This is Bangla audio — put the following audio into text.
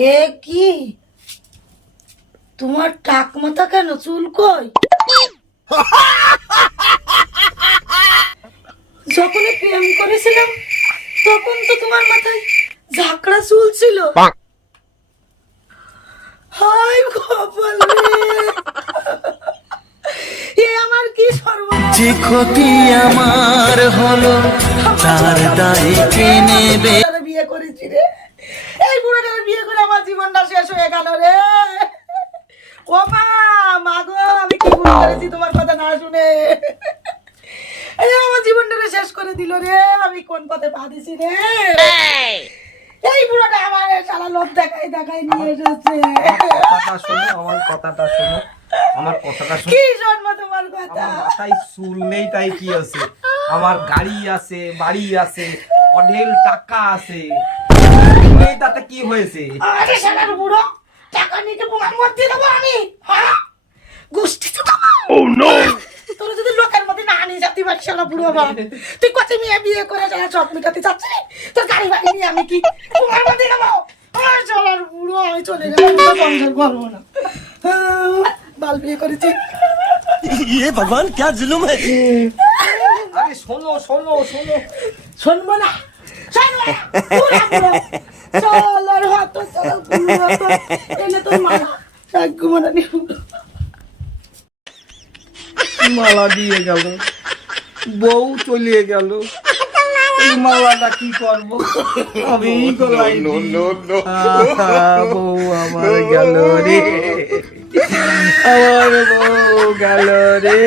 এ কি? তোমার টাক মাথা কেন? চুল কই? যখন প্রেম করেছিলাম তখন তো তোমার মাথায় ঝাঁকড়া চুল ছিল। হাই কপাল এ আমার কি সর্বনাশ? যে ক্ষতি আমার হলো তার দায় কে নেবে বিয়ে করেছি রে এই বুড়াটারে বিয়ে করে আমার জীবনটা শেষ হয়ে গেল রে। ও মা মা আমি কি ভুল করেছি তোমার কথা না শুনে? এই আমার শেষ করে দিল রে। আমি কোন পথে পা দিছি রে? এই! বুড়াটা আমার সারা লোক দেখাই দেখাই নিয়ে এসেছে। শোনো আমার কথাটা শোনো আমার কথাটা শোনো। কি জন্ম তোমার কথা? মাথায় চুল নেই তাই কি আছে? আমার গাড়ি আছে বাড়ি আছে অঢেল টাকা আছে। টাকা নিতে হ্যাঁ? oh, লোকের মধ্যে না নিয়ে বুড়ো বাবা তুই কত মেয়ে বিয়ে করে যারা মিটাতে চাচ্ছিস তোর গাড়ি বাড়ি আমি চলে বাল বিয়ে করেছি। ইয়ে ভগবান ক্যা জুলুম হ্যাঁ আরে শোনো শোনো শোনো। শুনব না। শোনবো না। হাত এনে তোর মালা নিয়ে দিয়ে গেল বউ চলিয়ে গেল। এই মালাটা কি করব? আমি বউ আমার গেল রে। আমার বউ গেল রে।